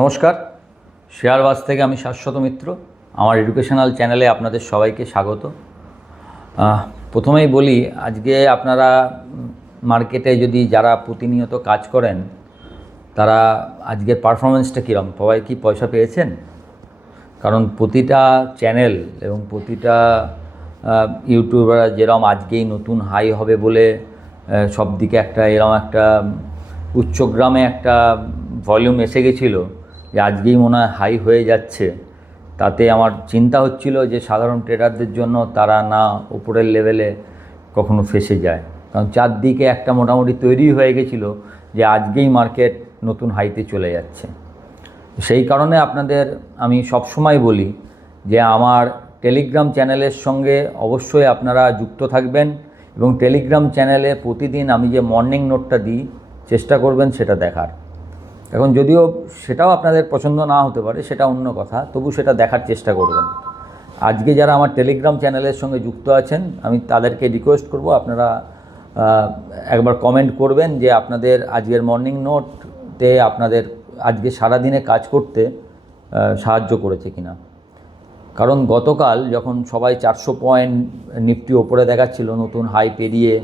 নমস্কার। শেয়ারবাজ থেকে আমি শাশ্বত মিত্র। আমার এডুকেশনাল চ্যানেলে আপনাদের সবাইকে স্বাগত। প্রথমেই বলি আজকে আপনারা মার্কেটে যদি যারা প্রতিনিয়ত কাজ করেন তারা আজকের পারফরমেন্সটা কীরকম সবাই কি পয়সা পেয়েছেন? কারণ প্রতিটা চ্যানেল এবং প্রতিটা আহ, ইউটিউবার যেরকম আজকেই নতুন হাই হবে বলে সব দিকে একটা এরকম একটা উচ্চগ্রামে একটা ভলিউম এসে গেছিল যে আজকেই মনে হয় হাই হয়ে যাচ্ছে, তাতে আমার চিন্তা হচ্ছিল যে সাধারণ ট্রেডারদের জন্য তারা না উপরের লেভেলে কখনো ফেসে যায়। কারণ চারদিকে একটা মোটামুটি তৈরি হয়ে গেছিল যে আজকেই মার্কেট নতুন হাইতে চলে যাচ্ছে। সেই কারণে আপনাদের আমি সবসময় বলি যে আমার টেলিগ্রাম চ্যানেলের সঙ্গে অবশ্যই আপনারা যুক্ত থাকবেন এবং টেলিগ্রাম চ্যানেলে প্রতিদিন আমি যে মর্নিং নোটটা দিই, চেষ্টা করবেন সেটা দেখার। এখন যদিও সেটাও আপনাদের পছন্দ না হতে পারে, সেটা অন্য কথা, তবু সেটা দেখার চেষ্টা করবেন। আজকে যারা আমার টেলিগ্রাম চ্যানেলের সঙ্গে যুক্ত আছেন, আমি তাদেরকে রিকোয়েস্ট করব, আপনারা একবার কমেন্ট করবেন যে আপনাদের আজকের মর্নিং নোটতে আপনাদের আজকে সারাদিনে কাজ করতে সাহায্য করেছে কিনা। কারণ গতকাল যখন সবাই চারশো পয়েন্ট নিফটি ওপরে দেখাচ্ছিল, নতুন হাই পেরিয়ে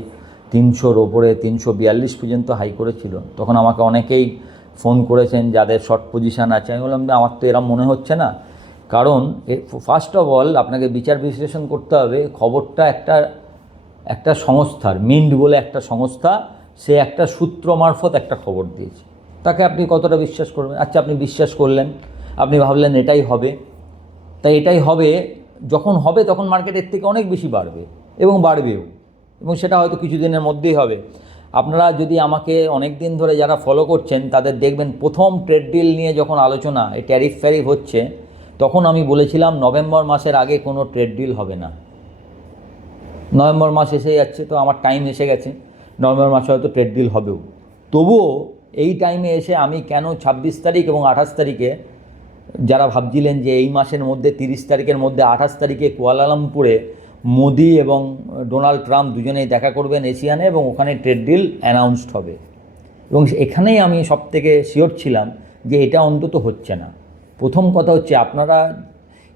তিনশোর ওপরে, তিনশো বিয়াল্লিশ পর্যন্ত হাই করেছিল, তখন আমাকে অনেকেই ফোন করেছেন, যাদের শর্ট পজিশান আছে। আমি বললাম যে আমার তো এরম মনে হচ্ছে না। কারণ ফার্স্ট অফ অল আপনাকে বিচার বিশ্লেষণ করতে হবে। খবরটা একটা একটা সংস্থার মিন্ট বলে একটা সংস্থা, সে একটা সূত্র মারফত একটা খবর দিয়েছে। তাকে আপনি কতটা বিশ্বাস করবেন? আচ্ছা আপনি বিশ্বাস করলেন। আপনি ভাবলেন এটাই হবে। তাই এটাই হবে। যখন হবে, তখন মার্কেট এর থেকে অনেক বেশি বাড়বে এবং বাড়বেও। এবং সেটা হয়তো কিছুদিনের মধ্যেই হবে। আপনারা যদি আমাকে অনেক দিন ধরে যারা ফলো করছেন, তাদের দেখবেন প্রথম ট্রেড ডিল নিয়ে যখন আলোচনা, এই ট্যারিফ ফ্যারিফ হচ্ছে, তখন আমি বলেছিলাম নভেম্বর মাসের আগে কোনো ট্রেড ডিল হবে না। নভেম্বর মাস এসে যাচ্ছে, তো আমার টাইম এসে গেছে, নভেম্বর মাসে হয়তো ট্রেড ডিল হবেও। তবুও এই টাইমে এসে আমি কেন ছাব্বিশ তারিখ এবং আঠাশ তারিখে, যারা ভাবছিলেন যে এই মাসের মধ্যে, তিরিশ তারিখের মধ্যে, আঠাশ তারিখে কুয়ালালামপুরে মোদি এবং ডোনাল্ড ট্রাম্প দুজনেই দেখা করবেন এশিয়ানে এবং ওখানে ট্রেড ডিল অ্যানাউন্সড হবে। এবং এখানেই আমি সব থেকে শিওর ছিলাম যে এটা অন্তত হচ্ছে না। প্রথম কথা হচ্ছে আপনারা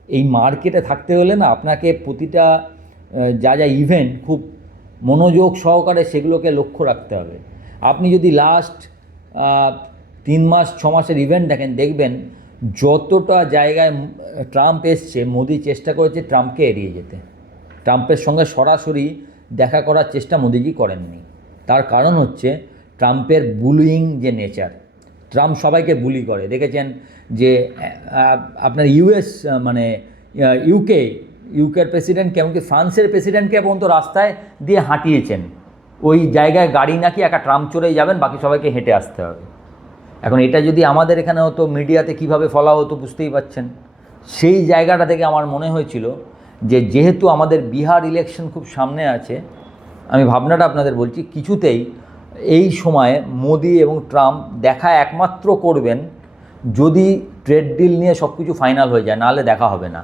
এই মার্কেটে থাকতে হলে না আপনাকে প্রতিটা যা যা ইভেন্ট খুব মনোযোগ সহকারে সেগুলোকে লক্ষ্য রাখতে হবে। আপনি যদি লাস্ট তিন মাস, ছ মাসের ইভেন্ট দেখেন, দেখবেন যতটা জায়গায় ট্রাম্প এসছে, মোদি চেষ্টা করেছে ট্রাম্পকে এড়িয়ে যেতে। ট্রাম্পের সঙ্গে সরাসরি দেখা করার চেষ্টা মোদিজি করেননি। তার কারণ হচ্ছে ট্রাম্পের বুলিং যে নেচার, ট্রাম্প সবাইকে বুলি করে। দেখেছেন যে আপনার ইউএস মানে ইউকে, ইউকের প্রেসিডেন্টকে এমনকি ফ্রান্সের প্রেসিডেন্টকে পর্যন্ত রাস্তায় দিয়ে হাঁটিয়েছেন। ওই জায়গায় গাড়ি নাকি একা ট্রাম্প চড়েই যাবেন, বাকি সবাইকে হেঁটে আসতে হবে। এখন এটা যদি আমাদের এখানে হতো, মিডিয়াতে কীভাবে ফলা হতো বুঝতেই পাচ্ছেন সেই জায়গাটা থেকে আমার মনে হয়েছিল যে যেহেতু আমাদের বিহার ইলেকশন খুব সামনে আছে, আমি ভাবনাটা আপনাদের বলছি, কিছুতেই এই সময়ে মোদি এবং ট্রাম্প দেখা একমাত্র করবেন যদি ট্রেড ডিল নিয়ে সব কিছু ফাইনাল হয়ে যায়, নাহলে দেখা হবে না।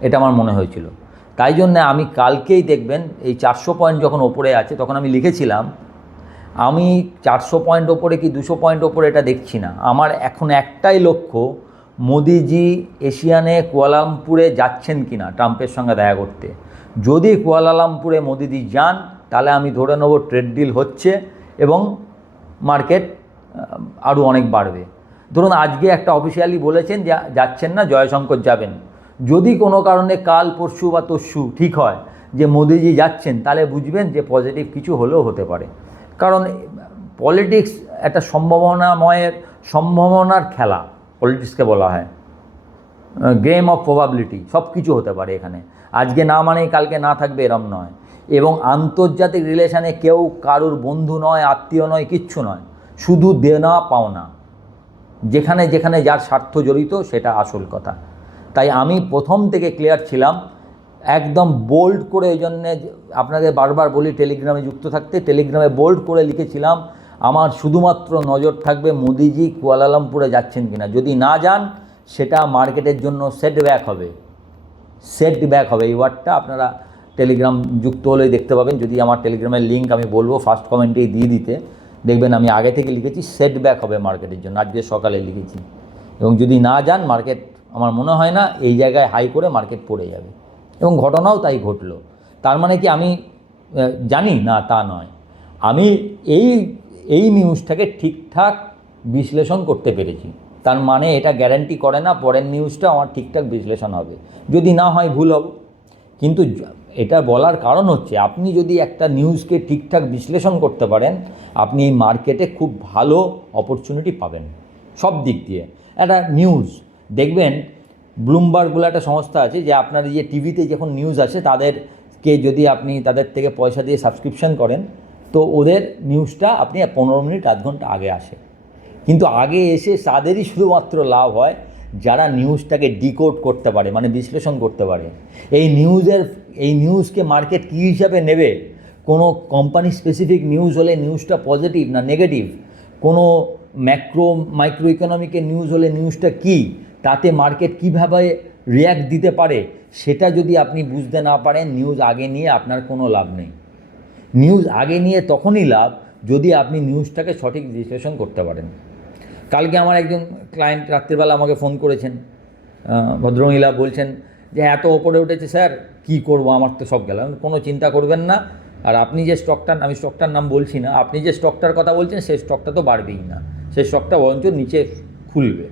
এটা আমার মনে হয়েছিল। তাই জন্যে আমি কালকেই দেখবেন, এই চারশো পয়েন্ট যখন ওপরে আছে, তখন আমি লিখেছিলাম, আমি চারশো পয়েন্ট ওপরে কি দুশো পয়েন্ট ওপরে এটা দেখছি না। আমার এখন একটাই লক্ষ্য মোদিজি এশিয়ানে কুয়ালালামপুরে যাচ্ছেন কি না ট্রাম্পের সঙ্গে দেখা করতে। যদি কুয়ালালামপুরে মোদিজি যান, তাহলে আমি ধরে নেব ট্রেড ডিল হচ্ছে এবং মার্কেট আরও অনেক বাড়বে। ধরুন আজকে একটা অফিসিয়ালি বলেছেন যে যাচ্ছেন না, জয়শঙ্কর যাবেন। যদি কোনো কারণে কাল পরশু বা তরশু ঠিক হয় যে মোদিজি যাচ্ছেন, তাহলে বুঝবেন যে পজিটিভ কিছু হলেও হতে পারে। কারণ, পলিটিক্স একটা সম্ভাবনাময়ের, সম্ভাবনার খেলা। পলিটিক্সকে বলা হয়। গেম অফ প্রবাবিলিটি সব কিছু হতে পারে এখানে। আজকে না মানেই কালকে না থাকবে এরম নয়। এবং আন্তর্জাতিক রিলেশনে কেউ কারুর বন্ধু নয়, আত্মীয় নয়, কিচ্ছু নয়। শুধু দেনা, পাওনা। যেখানে যেখানে যার স্বার্থ জড়িত, সেটা আসল কথা। তাই আমি প্রথম থেকে ক্লিয়ার ছিলাম, একদম বোল্ড করে ওই জন্যে আপনাদের বারবার বলি টেলিগ্রামে যুক্ত থাকতে টেলিগ্রামে বোল্ড করে লিখেছিলাম আমার শুধুমাত্র নজর থাকবে মোদিজি কুয়ালালামপুরে যাচ্ছেন কিনা। যদি না যান, সেটা মার্কেটের জন্য সেটব্যাক হবে। সেট ব্যাক হবে। এই ওয়ার্ডটা আপনারা টেলিগ্রাম যুক্ত হলেই দেখতে পাবেন। যদি আমার টেলিগ্রামের লিঙ্ক আমি বলব ফার্স্ট কমেন্টেই দিয়ে দিতে, দেখবেন আমি আগে থেকে লিখেছি সেট ব্যাক হবে মার্কেটের জন্য। আজকে সকালে লিখেছি। এবং যদি না যান মার্কেট আমার মনে হয় না, এই জায়গায় হাই করে মার্কেট পড়ে যাবে। এবং ঘটনাও তাই ঘটলো। তার মানে কি আমি জানি না তা নয়। আমি এই এই নিউজটাকে ঠিকঠাক বিশ্লেষণ করতে পেরেছি। তার মানে এটা গ্যারান্টি করে না, পরের নিউজটা আমার ঠিকঠাক বিশ্লেষণ হবে। যদি না হয় ভুল হব। কিন্তু এটা বলার কারণ হচ্ছে, আপনি যদি একটা নিউজকে ঠিকঠাক বিশ্লেষণ করতে পারেন, আপনি এই মার্কেটে খুব ভালো অপরচুনিটি পাবেন। সব দিক দিয়ে। একটা নিউজ দেখবেন ব্লুমবার্গ বলে একটা সংস্থা আছে যে আপনার যে টিভিতে যখন নিউজ আসে, তাদেরকে যদি আপনি, তাদের থেকে পয়সা দিয়ে সাবস্ক্রিপশন করেন তো ওদের নিউজটা আপনি পনেরো মিনিট, আধ ঘণ্টা আগে আসে। কিন্তু আগে এসে তাদেরই শুধুমাত্র লাভ হয় যারা নিউজটাকে ডিকোড করতে পারে মানে বিশ্লেষণ করতে পারে। এই নিউজের এই নিউজকে মার্কেট কী হিসাবে নেবে? কোনো কোম্পানি স্পেসিফিক নিউজ হলে নিউজটা পজিটিভ না নেগেটিভ কোনো ম্যাক্রো মাইক্রো ইকোনমিকের নিউজ হলে নিউজটা কী? তাতে মার্কেট কীভাবে রিয়্যাক্ট দিতে পারে? সেটা যদি আপনি বুঝতে না পারেন নিউজ আগে নিয়ে আপনার কোনো লাভ নেই। নিউজ আগে নিয়ে তখনই লাভ যদি আপনি নিউজটাকে সঠিক বিশ্লেষণ করতে পারেন। কালকে আমার একজন ক্লায়েন্ট রাত্রিবেলা আমাকে ফোন করেছেন ভদ্রমহিলা বলছেন যে, এত ওপরে উঠেছে স্যার কি করব? আমার তো সব গেল। কোনো চিন্তা করবেন না। আর আপনি যে স্টকটার আমি স্টকটার নাম বলছি না, আপনি যে স্টকটার কথা বলছেন, সেই স্টকটা তো বাড়বেই না। সেই স্টকটা বরঞ্চ নিচে খুলবে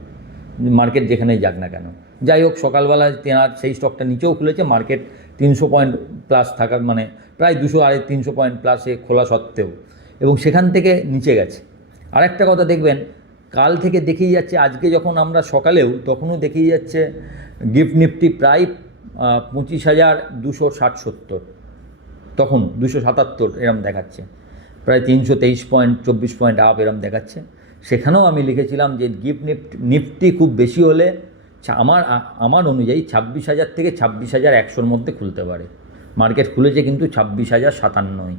মার্কেট যেখানেই যাক না কেন। যাই হোক সকালবেলা তেনার সেই স্টকটা নিচেও খুলেছে মার্কেট তিনশো পয়েন্ট প্লাস থাকার মানে প্রায় দুশো আড়াই, তিনশো পয়েন্ট প্লাসে খোলা সত্ত্বেও। এবং সেখান থেকে নিচে গেছে। আরেকটা কথা দেখবেন, কাল থেকে দেখেই যাচ্ছে, আজকে যখন আমরা সকালেও, তখনও দেখেই যাচ্ছে গিফট নিফটি প্রায় পঁচিশ হাজার দুশো ষাট সত্তর। তখন দুশো সাতাত্তর এরম দেখাচ্ছে। প্রায় তিনশো তেইশ পয়েন্ট চব্বিশ পয়েন্ট আপ এরম দেখাচ্ছে। সেখানেও আমি লিখেছিলাম যে গিফট নিফটি নিফটি খুব বেশি হলে আমার আমার অনুযায়ী ছাব্বিশ হাজার থেকে ছাব্বিশ হাজার একশোর মধ্যে খুলতে পারে। মার্কেট খুলেছে কিন্তু ছাব্বিশ হাজার সাতান্নই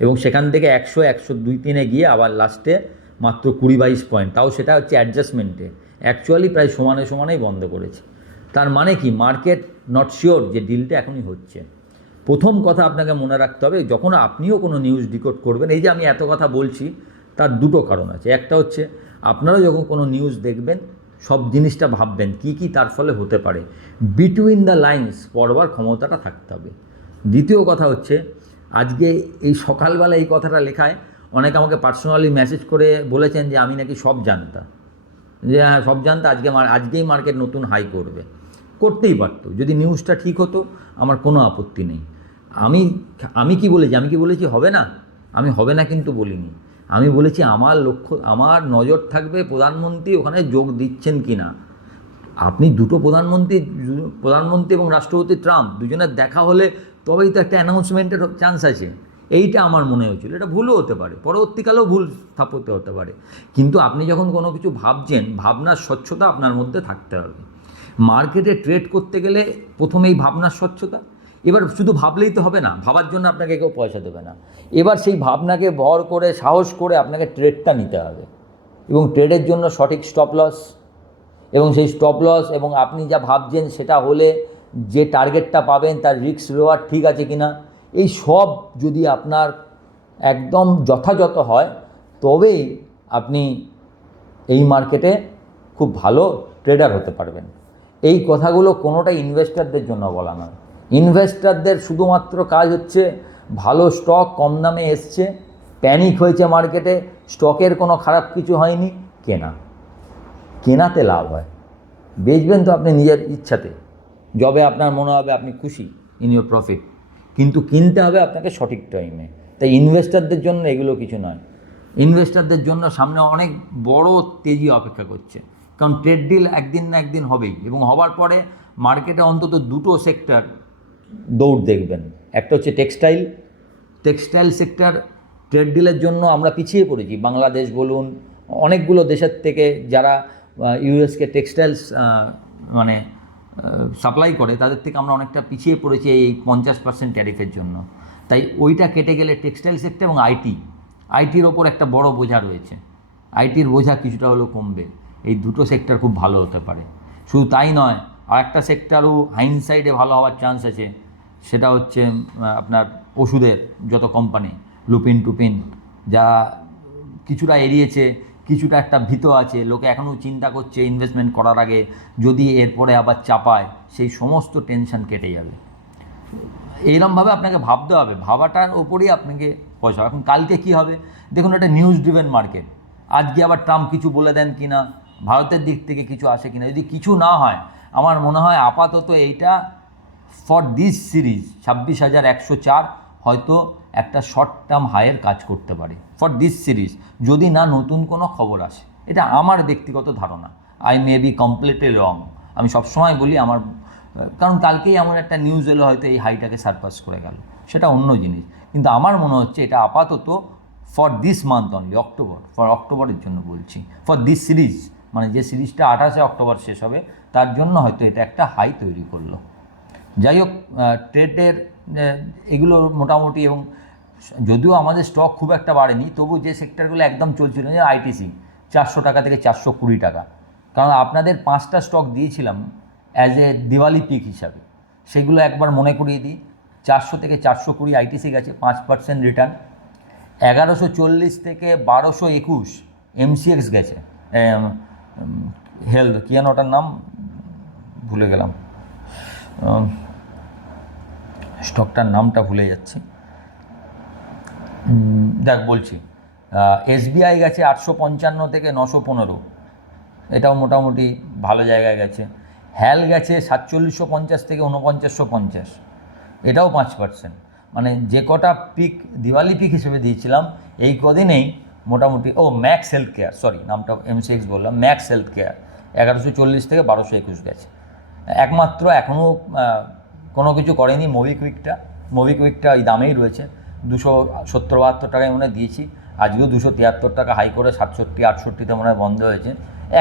এবং সেখান থেকে একশো একশো দুই তিনে গিয়ে আবার লাস্টে মাত্র কুড়ি বাইশ পয়েন্ট তাও সেটা হচ্ছে অ্যাডজাস্টমেন্টে অ্যাকচুয়ালি প্রায় সমানে সমানেই বন্ধ করেছে। তার মানে কি? মার্কেট নট শিওর যে ডিলটা এখনই হচ্ছে। প্রথম কথা আপনাকে মনে রাখতে হবে, যখন আপনিও কোনো নিউজ ডিকোড করবেন, এই যে আমি এত কথা বলছি, তার দুটো কারণ আছে। একটা হচ্ছে, আপনারা যখন কোনো নিউজ দেখবেন, সব জিনিসটা ভাববেন, কি কি তার ফলে হতে পারে। বিটুইন দ্য লাইন্স পড়বার ক্ষমতাটা থাকতে হবে। দ্বিতীয় কথা হচ্ছে, আজকে এই সকালবেলা এই কথাটা লেখায় অনেকে আমাকে পার্সোনালি মেসেজ করে বলেছেন যে আমি নাকি সব জানতাম। যে হ্যাঁ সব জানতে, আজকে আজকেই মার্কেট নতুন হাই করবে। করতেই পারতো, যদি নিউজটা ঠিক হতো, আমার কোনো আপত্তি নেই। আমি আমি কি বলেছি? আমি কি বলেছি, হবে না? আমি হবে না কিন্তু বলিনি। আমি বলেছি, আমার লক্ষ্য, আমার নজর থাকবে প্রধানমন্ত্রী ওখানে যোগ দিচ্ছেন কি না আপনি দুটো প্রধানমন্ত্রী প্রধানমন্ত্রী এবং রাষ্ট্রপতি ট্রাম্প দুজনের দেখা হলে তবেই তো একটা অ্যানাউন্সমেন্টের চান্স আছে। এইটা আমার মনে হয়েছিল। এটা ভুলও হতে পারে। পরবর্তীকালেও ভুল স্থাপত্য হতে পারে। কিন্তু আপনি যখন কোনো কিছু ভাবছেন, ভাবনার স্বচ্ছতা আপনার মধ্যে থাকতে হবে। মার্কেটে ট্রেড করতে গেলে প্রথমেই ভাবনার স্বচ্ছতা। এবার শুধু ভাবলেই তো হবে না, ভাবার জন্য আপনাকে কেউ পয়সা দেবে না। এবার সেই ভাবনাকে ভর করে, সাহস করে আপনাকে ট্রেডটা নিতে হবে। এবং ট্রেডের জন্য সঠিক স্টপ লস এবং সেই স্টপ লস এবং আপনি যা ভাবছেন সেটা হলে যে টার্গেটটা পাবেন তার রিস্ক রেওয়ার্ড ঠিক আছে কি না এই সব যদি আপনার একদম যথাযথ হয়, তবেই আপনি এই মার্কেটে খুব ভালো ট্রেডার হতে পারবেন। এই কথাগুলো কোনোটাই ইনভেস্টারদের জন্য বলা নয়। ইনভেস্টারদের শুধুমাত্র কাজ হচ্ছে ভালো স্টক কম দামে এসছে প্যানিক হয়েছে মার্কেটে স্টকের কোনো খারাপ কিছু হয়নি, কেনা। কেনাতে লাভ হয়। বেচবেন তো আপনি নিজের ইচ্ছাতে। যবে আপনার মনে হবে আপনি খুশি ইন ইউর প্রফিট কিন্তু কিনতে হবে আপনাকে সঠিক টাইমে তাই ইনভেস্টারদের জন্য এগুলো কিছু নয়। ইনভেস্টারদের জন্য সামনে অনেক বড় তেজি অপেক্ষা করছে। কারণ ট্রেড ডিল একদিন না একদিন হবেই। এবং হওয়ার পরে মার্কেটে অন্তত দুটো সেক্টর দৌড় দেখবেন। একটা হচ্ছে টেক্সটাইল টেক্সটাইল সেক্টর ট্রেড ডিলের জন্য আমরা পিছিয়ে পড়েছি। বাংলাদেশ বলুন, অনেকগুলো দেশের থেকে যারা ইউএসকে টেক্সটাইলস মানে সাপ্লাই করে, তাদের থেকে আমরা অনেকটা পিছিয়ে পড়েছি এই পঞ্চাশ পার্সেন্ট ট্যারিফের জন্য। তাই ওইটা কেটে গেলে টেক্সটাইল সেক্টর এবং আইটি আইটির ওপর একটা বড় বোঝা রয়েছে। আইটির বোঝা কিছুটা হলেও কমবে। এই দুটো সেক্টর খুব ভালো হতে পারে। শুধু তাই নয়, আর একটা সেক্টরও হাইনসাইডে ভালো হওয়ার চান্স আছে। সেটা হচ্ছে আপনার ওষুধের যত কোম্পানি লুপিন টুপিন যা কিছুটা এড়িয়েছে কিছুটা একটা ভীত আছে, লোকে এখনও চিন্তা করছে ইনভেস্টমেন্ট করার আগে যদি এরপরে আবার চাপায়, সেই সমস্ত টেনশন কেটে যাবে। এইরমভাবে আপনাকে ভাবতে হবে, ভাবাটার ওপরেই আপনাকে পয়সা এখন কালকে কি হবে? দেখুন এটা নিউজ ড্রিভেন মার্কেট আজকে আবার ট্রাম্প কিছু বলে দেন কি না ভারতের দিক থেকে কিছু আসে কি না যদি কিছু না হয়, আমার মনে হয় আপাতত এইটা ফর দিস সিরিজ ছাব্বিশ হাজার একশো চার হয়তো একটা শর্ট টার্ম হাইয়ের কাজ করতে পারে। ফর দিস সিরিজ যদি না, নতুন কোনো খবর আসে। এটা আমার ব্যক্তিগত ধারণা। I may be completely wrong আমি সবসময় বলি আমার, কারণ কালকেই এমন একটা নিউজ এলো, হয়তো এই হাইটাকে সারপাস করে গেল। সেটা অন্য জিনিস। কিন্তু আমার মনে হচ্ছে এটা আপাতত for this month only October for অক্টোবরের জন্য বলছি। ফর দিস সিরিজ মানে যে সিরিজটা আঠাশে অক্টোবর শেষ হবে, তার জন্য হয়তো এটা একটা হাই তৈরি করল। যাই হোক ট্রেডের এগুলো মোটামুটি এবং যদিও আমাদের স্টক খুব একটা বাড়েনি তবু যে সেক্টরগুলো একদম চলছিল, যে আইটিসি চারশো টাকা থেকে চারশো কুড়ি টাকা। কারণ আপনাদের পাঁচটা স্টক দিয়েছিলাম অ্যাজ এ দিওয়ালি পিক হিসাবে। সেগুলো একবার মনে করিয়ে দিই, চারশো থেকে চারশো কুড়ি আইটিসি গেছে, পাঁচ পার্সেন্ট রিটার্ন এগারোশো চল্লিশ থেকে বারোশো একুশ এমসিএক্স গেছে। হেলথ কী যেন ওটার নাম? ভুলে গেলাম। স্টকটার নামটা ভুলে যাচ্ছি। দেখ, বলছি এসবিআই গেছে আটশো পঞ্চান্ন থেকে নশো পনেরো। এটাও মোটামুটি ভালো জায়গায় গেছে। হ্যাল গেছে সাতচল্লিশশো পঞ্চাশ থেকে উনপঞ্চাশশো পঞ্চাশ। এটাও পাঁচ পার্সেন্ট। মানে যে কটা পিক, দিওয়ালি পিক হিসেবে দিয়েছিলাম, এই কদিনেই মোটামুটি, ও, ম্যাক্স হেলথ কেয়ার সরি, নামটা এমসিএক্স বললাম, ম্যাক্স হেলথ কেয়ার এগারোশো চল্লিশ থেকে বারোশো একুশ গেছে। একমাত্র এখনও কোনো কিছু করেনি মোবিকুইকটা মোবিকুইকটা ওই দামেই রয়েছে। দুশো সত্তর বাহাত্তর টাকায় মনে দিয়েছি। আজকেও দুশো তিয়াত্তর টাকা হাই করে সাতষট্টি, আটষট্টিতে মনে হয় বন্ধ হয়েছে।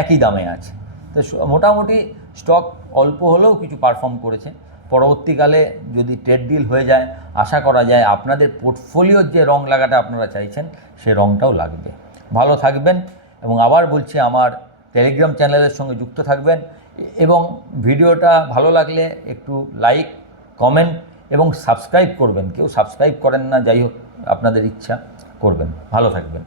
একই দামে আছে। তো মোটামুটি স্টক অল্প হলেও কিছু পারফর্ম করেছে। পরবর্তীকালে যদি ট্রেড ডিল হয়ে যায়, আশা করা যায় আপনাদের পোর্টফোলিওর যে রং লাগাটা আপনারা চাইছেন, সে রংটাও লাগবে। ভালো থাকবেন এবং আবার বলছি, আমার টেলিগ্রাম চ্যানেলের সঙ্গে যুক্ত থাকবেন। এবং ভিডিওটা ভালো লাগলে একটু লাইক কমেন্ট এবং সাবস্ক্রাইব করবেন। কেউ সাবস্ক্রাইব করেন না, যাই হোক, আপনাদের ইচ্ছা করবেন। ভালো থাকবেন।